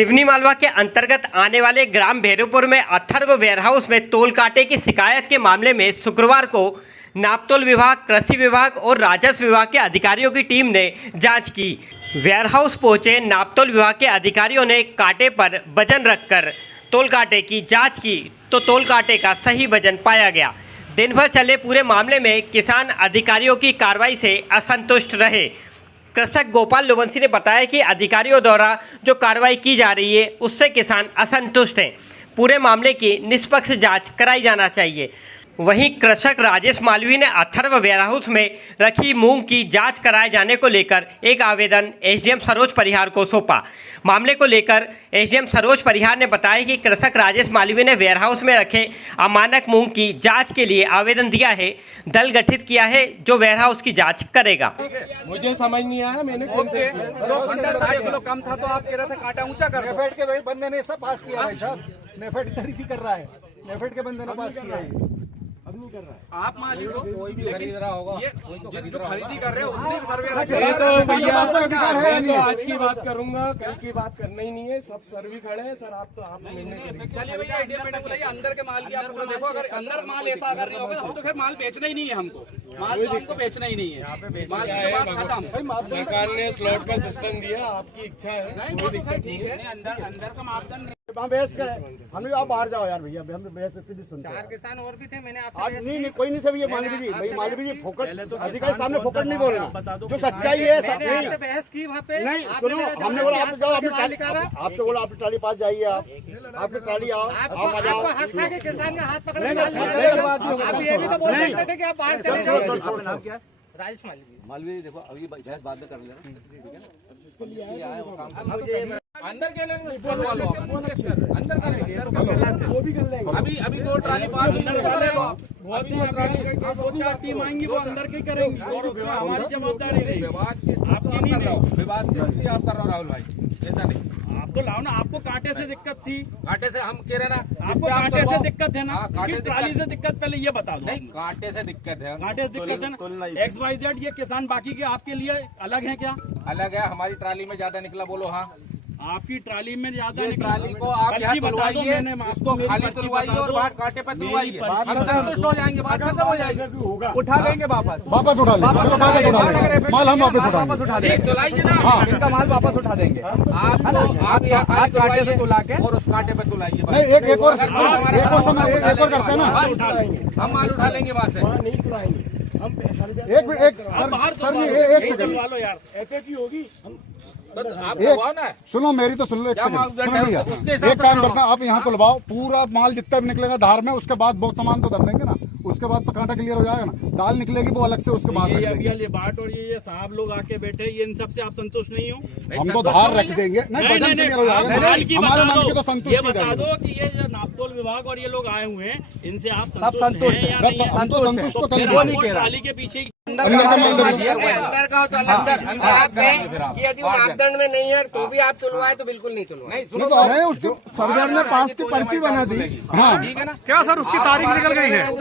सिवनी मालवा के अंतर्गत आने वाले ग्राम भैरवपुर में अथर्व वेयरहाउस में तोल कांटे की शिकायत के मामले में शुक्रवार को नापतोल विभाग, कृषि विभाग और राजस्व विभाग के अधिकारियों की टीम ने जांच की। वेयरहाउस पहुंचे नापतोल विभाग के अधिकारियों ने कांटे पर वजन रखकर तोल कांटे की जांच की तो तोल कांटे का सही वजन पाया गया। दिन भर चले पूरे मामले में किसान अधिकारियों की कार्रवाई से असंतुष्ट रहे। कृषक गोपाल लोबंसी ने बताया कि अधिकारियों द्वारा जो कार्रवाई की जा रही है उससे किसान असंतुष्ट हैं। पूरे मामले की निष्पक्ष जांच कराई जाना चाहिए। वहीं कृषक राजेश मालवी ने अथर्व वेयरहाउस में रखी मूंग की जांच कराए जाने को लेकर एक आवेदन एसडीएम सरोज परिहार को सौंपा। मामले को लेकर एसडीएम सरोज परिहार ने बताया कि कृषक राजेश मालवी ने वेयरहाउस में रखे अमानक मूंग की जांच के लिए आवेदन दिया है। दल गठित किया है जो वेयरहाउस की जांच करेगा। मुझे समझ नहीं आया, मैंने 2 क्विंटल 60 किलो कम था तो आप कह रहे थे कांटा ऊंचा कर दो। नेफेड के बंदे ने सब पास किया है साहब, नेफेड खरीदी कर रहा है, नेफेड के बंदे ने पास किया है। अब नहीं कर रहा है। आप मालिक हो, कोई भी खरीद रहा होगा, जो खरीदी कर रहे हो उसने सर्वे ये तो भैया मैं तो आज की बात करूंगा, कल की बात करना ही नहीं है। सब सर्वे खड़े हैं सर, आप चलिए भैया आइडिया मैडम बुलाइए। अंदर के माल की आप पूरा देखो। अगर अंदर माल ऐसा अगर नहीं होगा हम तो फिर माल बेचना ही नहीं है। माल तो हमको बेचना ही नहीं है। माल की तो बात खत्म। सरकार ने स्लॉट का सिस्टम दिया, आपकी इच्छा है, कोई दिक्कत नहीं है। अंदर का मापदंड बहस करें हम लोग। आप बाहर जाओ यार भैया, हम बहस भी सुनते हैं। 4 किसान और भी थे, मैंने आज नहीं कोई नहीं। सब ये मालवी जी, भाई मालवी जी फोकट अधिकारी सामने फोकट नहीं बोलना। जो सच्चाई है मैंने बहस की वहाँ पे। नहीं सुनो, हमने बोला आप जाओ, आपसे बोला आपकी ट्राली पास जाइए। आप आपकी ट्राली आओ, आपको हक था कि किसान का हाथ पकड़ आप ये भी तो बोल सकते थे कि आप बाहर चले जाओ। राजेश मालवी देखो अभी बहस बाद में कर लेना, ठीक है ना। अंदर के अंदर वो भी कर लेंगे। अभी 2 ट्राली पास टीम आएंगी वो अंदर के करेंगी और हमारी जवाबदारी नहीं। विवाद की आप कर रहे हो राहुल भाई, ऐसा नहीं। आप तो लाओ ना, आपको कांटे से दिक्कत थी। कांटे से हम कह रहे ना, आपको कांटे से दिक्कत है ना, कांटे ट्राली से दिक्कत पहले ये बता दो। नहीं, कांटे से दिक्कत है। कांटे से दिक्कत है ना। XYZ ये किसान बाकी के आपके लिए अलग है क्या? अलग है। हमारी ट्राली में ज्यादा निकला, बोलो हाँ। आपकी ट्राली में ज्यादा ट्राली को आप यहाँ तुलवाइए, इसको खाली तुलवाइए और बाहर कांटे पर तुलवाइए। हम संतुष्ट हो जाएंगे, बात खत्म हो जाएगी। उठा देंगे वापस उठा लेंगे माल, हम वापस उठा देंगे। तुलाइए ना, इनका माल वापस उठा देंगे। आप यहाँ कांटे से तुला के और उस कांटे पर तुलाइए। एक और करते हैं ना, हम माल उठा लेंगे वहाँ से। नहीं तुलाएंगे हम। ऐसे की होगी सुनो मेरी तो सुन लो। एक काम करते हैं, आप यहाँ तो लगाओ पूरा माल जितना भी निकलेगा धार में, उसके बाद बहुत सामान तो धर देंगे ना, उसके बाद तो कांटा क्लियर हो जाएगा ना। दाल निकलेगी वो अलग से, उसके बाद ये बाट और ये साहब लोग आके बैठे, ये इन सब से आप संतुष्ट नहीं हो? हम तो धार रख देंगे। नहीं वजन क्लियर हो जाएगा, हमारे मन की तो संतुष्ट। ये बता दो कि ये जो नापतोल विभाग और ये लोग आए हुए हैं, इनसे आप संतुष्ट हैं? हम तो संतुष्ट तो ट्राली के पीछे अंदर का होता है। यदि वो मापदंड में नहीं है तो भी आप तुलवाए तो बिल्कुल नहीं तुलवाए। सर्वेयर ने पास की पर्ची बना दी। हाँ ठीक है ना। क्या सर उसकी तारीख निकल गई है? वो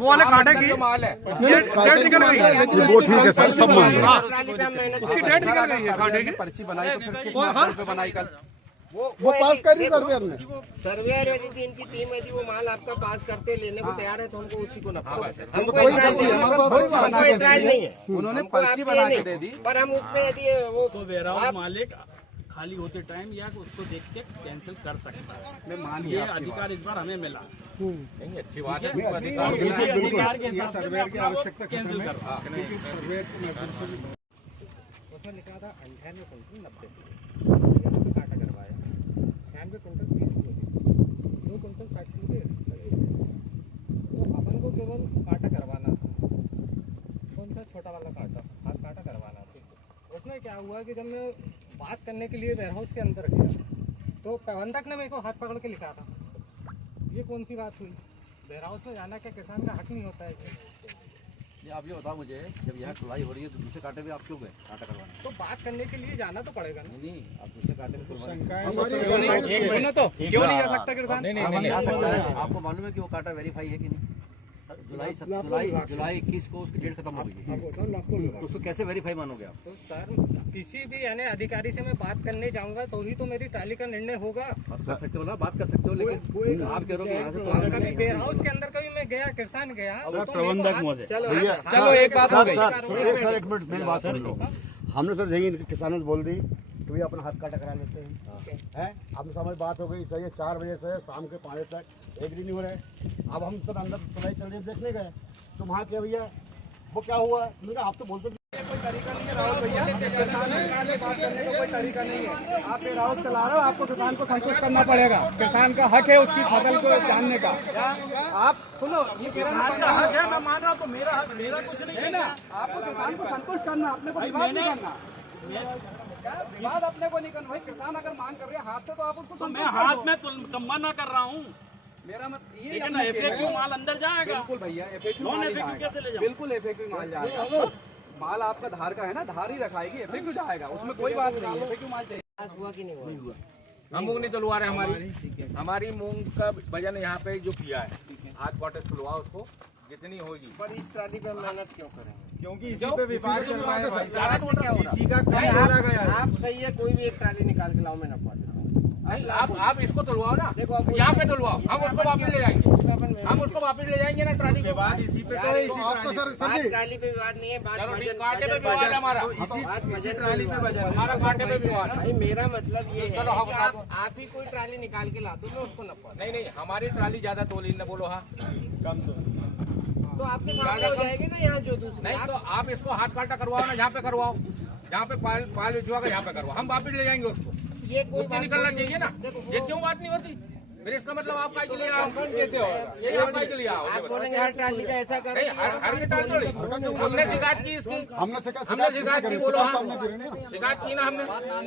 वाले कांटे की माल है, डेट निकल गई है। वो ठीक है सर, सब मान उसकी डेट निकल गई है कांटे की। पर्ची बनाई तो फिर किस नंबर पे बनाई कल? वो पास कर दी सर्वेयर ने। सर्वेयर यदि इनकी टीम यदि वो माल आपका पास करते लेने को तैयार है तो हमको उसी को नफा हमको एतराज नहीं है। उन्होंने पर्ची बना के दे दी, पर हम उसमें यदि वो वेयरहाउस मालिक खाली होते टाइम या उसको देख के कैंसिल कर सकता है। मान ये अधिकार इस बार हमें मिला। नहीं, अच्छी बात है। अधिकार के हिसाब से की आवश्यकता कैंसिल कर। उसमें लिखा था 98 कुंटल 90 काटा करवाया, 96 कुंटल 20 किलो, 2 कुंटल 60 किलो तो अपन को केवल काटा करवाना था। कौन सा छोटा वाला काटा, हाथ काटा करवाना था। उसमें क्या हुआ कि जब मैं बात करने के लिए वेयरहाउस के अंदर गया तो प्रबंधक ने मेरे को हाथ पकड़ के लिखा था। ये कौन सी बात हुई? वेयरहाउस में जाना क्या किसान का हक नहीं होता है? आप ये बताओ मुझे, जब यहाँ खुलाई हो रही है तो दूसरे कांटे में आप क्यों गए कांटा करवाने? तो बात करने के लिए जाना तो पड़ेगा ना। नहीं, आप दूसरे कांटे में क्यों नहीं जा सकता किसान? नहीं जा सकता है। आपको मालूम है कि वो कांटा वेरीफाई है कि नहीं? जुलाई 21 को उसकी डेट खत्म हो गई है। उसको कैसे वेरीफाई मानोगे आप? तो सर किसी भी यानी अधिकारी से मैं बात करने जाऊंगा तो ही तो मेरी ट्राली का निर्णय होगा। आप कर सकते हो ना, बात कर सकते हो, लेकिन आप कह रहे हो कि यहाँ से तो कभी वेयर हाउस के अंदर कभी मैं गया, किसान गया तो प्रबंधक महोदय, चलो एक बात हो गई। सर एक मिनट मेरी बात सुन लो। हमने सर यही किसानों से बोल दी कि भैया अपना हाथ काटा करा लेते हैं। अब समझ बात हो गई, सही है 4 बजे से शाम के 5 बजे तक एग्री नहीं हो रहे। अब हम सब अंदर सुनाई चल रही देखने गए तो वहाँ क्या भैया वो क्या हुआ, मैंने कहा आप तो बोलते कोई तरीका नहीं है राहुल भैया, किसान से बात करने का कोई तरीका नहीं है। आप ये राउत चला रहे हो, आपको किसान को संतुष्ट करना पड़ेगा। किसान का हक है उसकी फसल को जानने का। आप सुनो, ये किसान का हक है, मैं मान रहा हूँ, तो मेरा हक, मेरा कुछ नहीं है ना। आपको किसान को संतुष्ट करना, अपने को विवाद नहीं करना। विवाद अपने को नहीं करना भाई। किसान अगर मांग कर रहे हैं हाथ से तो आप उसको मैं हाथ में कम्बा ना कर रहा हूँ, मेरा मत ये लेकिन FAQ माल अंदर जाएगा। बिल्कुल भैया, FAQ नॉन माल ही FAQ कैसे ले जाएगा। जाऊं? बिल्कुल FAQ माल जाएगा। माल आपका धार का है ना, धार ही रखाएगी, FAQ जाएगा, उसमें कोई बात नहीं है। FAQ माल चाहिए। हम मूंग नहीं तुलवा रहे। हमारी मूंग का वजन यहाँ पे जो किया है, आज कॉटेज तुलवा उसको जितनी होगी। पर इस ट्राली पे मेहनत क्यों करें? क्योंकि इसी पे विवाद चल रहा है भाई। सारा कुछ क्या हो रहा है? इसी का काम बोला गया है। आप सही है, कोई भी एक ट्राली निकाल के लाओ, मैं नपवा देता हूँ। आप इसको तुलवाओ ना, देखो आप यहाँ पे तुलवाओ, हम उसको वापस ले जाएंगे। हम उसको वापस ले जाएंगे ना ट्राली को। विवाद इसी पे तो है, इसी बात ट्राली पे विवाद नहीं है, बात चलो ठीक, वजन- कांटे पे वजन- विवाद है हमारा। बात इसी वजन ट्राली पे बजा हमारा कांटे पे विवाद है। भाई मेरा मतलब ये है चलो, हाँ, कि आप ही कोई ट्राली निकाल के ला दो, मैं उसको नपवा दूं। नहीं, हमारी ट्राली ज्यादा तोली न बोलो। हाँ, तो आपके सामने हो जाएगी ना यहाँ जो दूसरी। नहीं तो आप इसको हाथ काटा करवाओ ना, यहाँ पे करवाओ, यहाँ पे पाल बिछवा कर यहाँ पे करवाओ, हम वापस ले जाएंगे उसको। ये कोई मुक्ति बात निकलना नहीं है। चाहिए ना। ये क्यों बात नहीं होती? फिर इसका मतलब आप काहे के लिए आओ? कैसे होगा? ये आप काहे के लिए आओ? आप बोलेंगे हर ट्राली का ऐसा कर नहीं, हर निकाल थोड़ी। हमने शिकायत की इसकी, हमने हमने शिकायत की, बोलो। हाँ, हमने करी नहीं। शिकायत की ना हमने।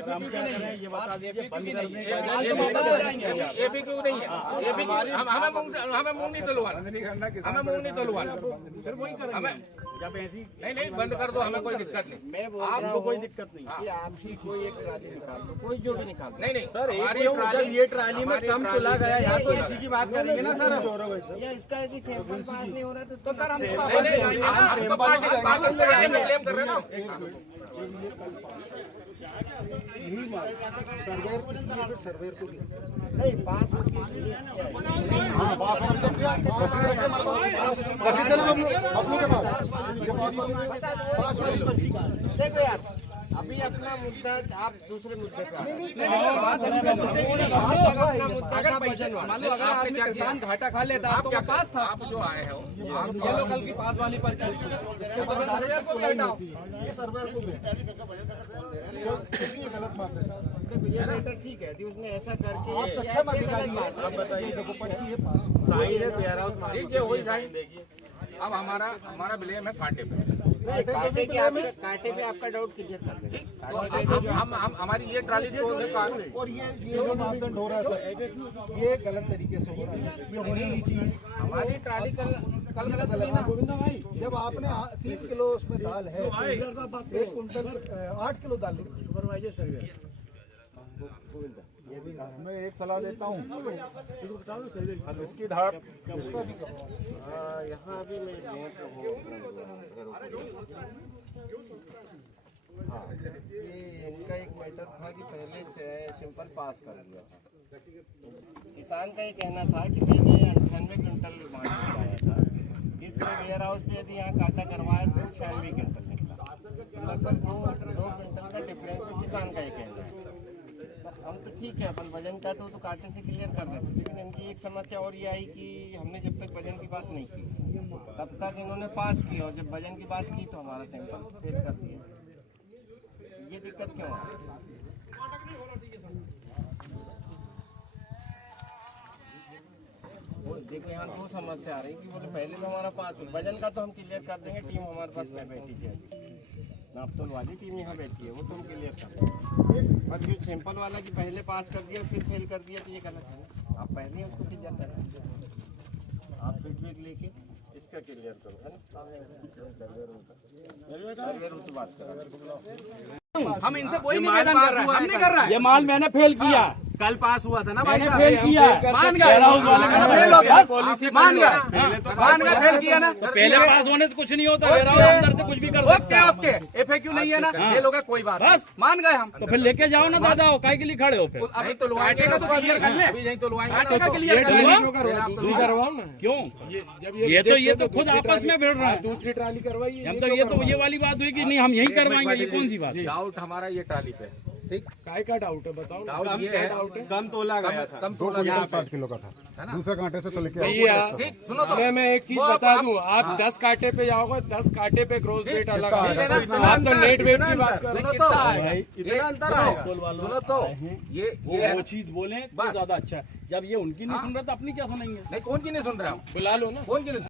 FAQ की नहीं है, ये बात FAQ की नहीं है। माल तो वापस हो जाएंगे। APQ नहीं है, APQ हमें मुंह नहीं तुलवाना, हमें मुंह नहीं तुलवाना। फिर वही करेंगे हमें जब ऐसी नहीं बंद कर दो, हमें कोई दिक्कत नहीं। मैं बोल रहा आपको हूँ कोई दिक्कत नहीं। कि आपसी कोई एक ट्राली निकाल दो, कोई जो भी निकाल दो। नहीं सर हमारी एक ट्राली, जब ये ट्राली में कम तुला गया, यहाँ तो इसी की बात करेंगे ना सर। या इसका यदि सैंपल पास नहीं हो रहा तो सर हम नहीं वापस ले जाएंगे ना। हम तो वापस ले जाएंगे, क्लेम कर रहे हैं ना। नहीं, पास होके लिए किया है। हाँ, बात हो गई, दिया रसीद रखे हमारे पास, रसीद देना हम लोग अपनों के पास। ये बात बता दो, पास वाली पर्ची का। देखो यार, अभी अपना मुद्दा, आप दूसरे मुद्दे पे आ रहे हैं। अपना मुद्दा अगर था पैसे वजन वाला। मान लो अगर आदमी किसान घाटा खा लेता है तो वो पास था। आप जो आए हो, ये लोकल की पास वाली पर्ची, इसके बाद सर्वेयर को भी हटाओ। ये सर्वर को भी ये गलत बात है। देखो ये मैटर ठीक है, यदि उसने ऐसा करके आप सक्षम अधिकारी हैं, आप बताइए, देखो पर्ची है पास। देखिए वही साइन। अब हमारा ब्लेम है कांटे पे। नहीं, कांटे पे आपका डाउट क्लियर कर देंगे। तो हम हमारी ये ट्राली तो और ये जो मापदंड हो रहा है सर, ये गलत तरीके से हो रहा है, ये होनी नहीं चाहिए। हमारी ट्राली कल गलत थी ना। गोविंदा भाई, जब आपने 3 किलो उसमें दाल है, 1 कुंटल 8 किलो दाल मैं एक सलाह देता हूँ, अब इसकी धार यहाँ भी मैं हाँ, ये इनका एक मैटर था कि पहले से सिंपल पास कर दिया था। किसान का ये कहना था कि मैंने 98 क्विंटल माल निकाला था, इस वेयर हाउस पे यदि यहाँ काटा करवाया तो 96 क्विंटल निकला। लगभग 2 क्विंटल का डिफरेंस है, किसान का ये कहना है। हम तो ठीक है, अपन वजन का तो कांटे से क्लियर कर रहे थे, लेकिन इनकी एक समस्या और ये आई कि हमने जब तक वजन की बात नहीं की तब तक इन्होंने पास की, और जब वजन की बात की तो हमारा सैंपल फेल कर दिया। ये दिक्कत क्यों है? देखो यहाँ 2 समस्या आ रही कि बोले पहले तो हमारा पास हो, वजन का तो हम क्लियर कर देंगे, टीम हमारे पास में बैठी है, नापतोल वाली टीम यहाँ बैठी है, वो तो हम क्लियर कर देंगे। और जो सैंपल वाला कि पहले पास कर दिया फिर फेल कर दिया, तो ये गलत है ना। आप पहले उसको क्लियर करें, आप फीडबैक लेके इसका क्लियर करो, है ना। सर्वेयर उससे बात करो। हम इनसे कोई निवेदन कर रहा है, हम नहीं कर रहा है। ये माल मैंने फेल किया, कल पास हुआ था ना भाई मैंने साहब। फेल किया है। मान गए फेल हो गया मान गए फेल किया ना पहले पास होने से कुछ नहीं होता, वेयर हाउस अंदर से कुछ भी कर सकता है। ओके FAQ नहीं है ना फेल हो गया कोई बात बस। मान गए हम तो फिर लेके जाओ ना दादा, हो काय के लिए खड़े हो फिर? अभी तो काटेगा तो क्लियर कर ले अभी नहीं तो काटेगा क्लियर कर ले क्यों? ये तो खुद आपस में भिड़ रहा है। दूसरी ट्राली करवाइए। हम तो ये वाली बात हुई कि नहीं हम यही करवाएंगे, ये कौन सी बात है? डाउट हमारा ये ट्राली पे, ठीक, काय का डाउट है बताओ ना। डाउट ये है कम तोला गया था कम 2 तोला क्विंटल 60 किलो का था, दूसरे कांटे से तो लेके भैया ठीक, सुनो तो मैं एक चीज बता दूं, आप 10 कांटे पे जाओगे, 10 कांटे पे ग्रोस रेट अलग कितना है। आएगा? आप तो नेट वेट की बात कर रहे सुनो हो। तो इतना अंतर आएगा। सुनो तो ये है वो चीज बोले तो ज्यादा अच्छा है। जब ये उनकी नहीं सुन रहे तो अपनी क्या सुनेंगे? नहीं, कौन की नहीं सुन रहा हूँ, बुला लो ना। कौन की नहीं